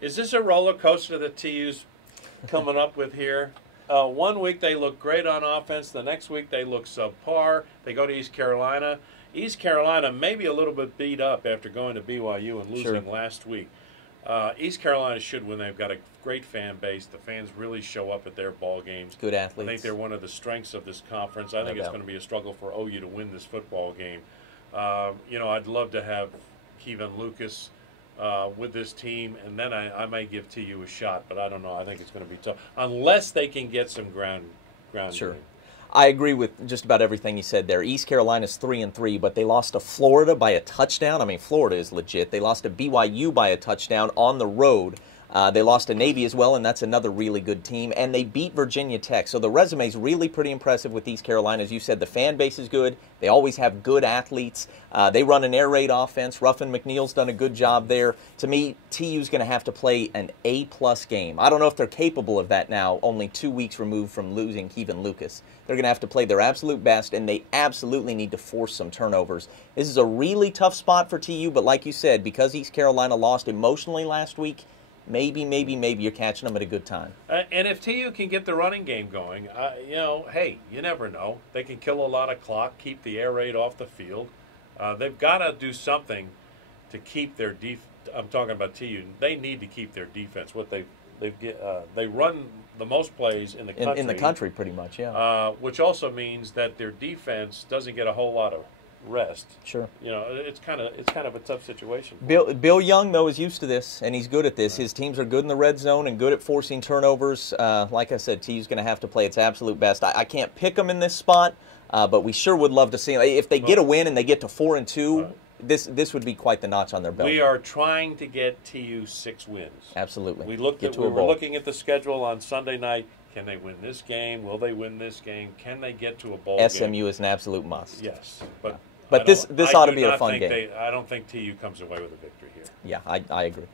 Is this a roller coaster that TU's coming up with here? 1 week they look great on offense. The next week they look subpar. They go to East Carolina. East Carolina maybe a little bit beat up after going to BYU and losing last week. East Carolina should win. They've got a great fan base. The fans really show up at their ball games. Good athletes. I think they're one of the strengths of this conference. I think it's going to be a struggle for OU to win this football game. I'd love to have Cayden Lucas with this team, and then I might give TU a shot, but I don't know. I think it's going to be tough unless they can get some ground Sure. game. I agree with just about everything you said there. East Carolina's 3-3, but they lost to Florida by a touchdown. I mean, Florida is legit. They lost to BYU by a touchdown on the road. They lost to Navy as well, and that's another really good team. And they beat Virginia Tech. So the resume is really pretty impressive with East Carolina. As you said, the fan base is good. They always have good athletes. They run an air raid offense. Ruffin McNeil's done a good job there. To me, TU's going to have to play an A-plus game. I don't know if they're capable of that now, only 2 weeks removed from losing Cayden Lucas. They're going to have to play their absolute best, and they absolutely need to force some turnovers. This is a really tough spot for TU, but like you said, because East Carolina lost emotionally last week, maybe you're catching them at a good time. And if TU can get the running game going, hey, you never know. They can kill a lot of clock, keep the air raid off the field. They've got to do something to keep their I'm talking about TU. They need to keep their defense. They run the most plays in the country. In the country, pretty much, yeah. Which also means that their defense doesn't get a whole lot of rest. Sure. It's kind of a tough situation. Bill Young, though, is used to this, and he's good at this. His teams are good in the red zone and good at forcing turnovers. Like I said, TU's going to have to play its absolute best. I can't pick them in this spot, but we sure would love to see them. If they get a win and they get to 4-2, this would be quite the notch on their belt. We are trying to get TU 6 wins. Absolutely. We were looking at the schedule on Sunday night. Can they win this game? Will they win this game? Can they get to a bowl game? SMU is an absolute must. Yes, but this ought to be a fun game. I don't think TU comes away with a victory here. Yeah, I agree.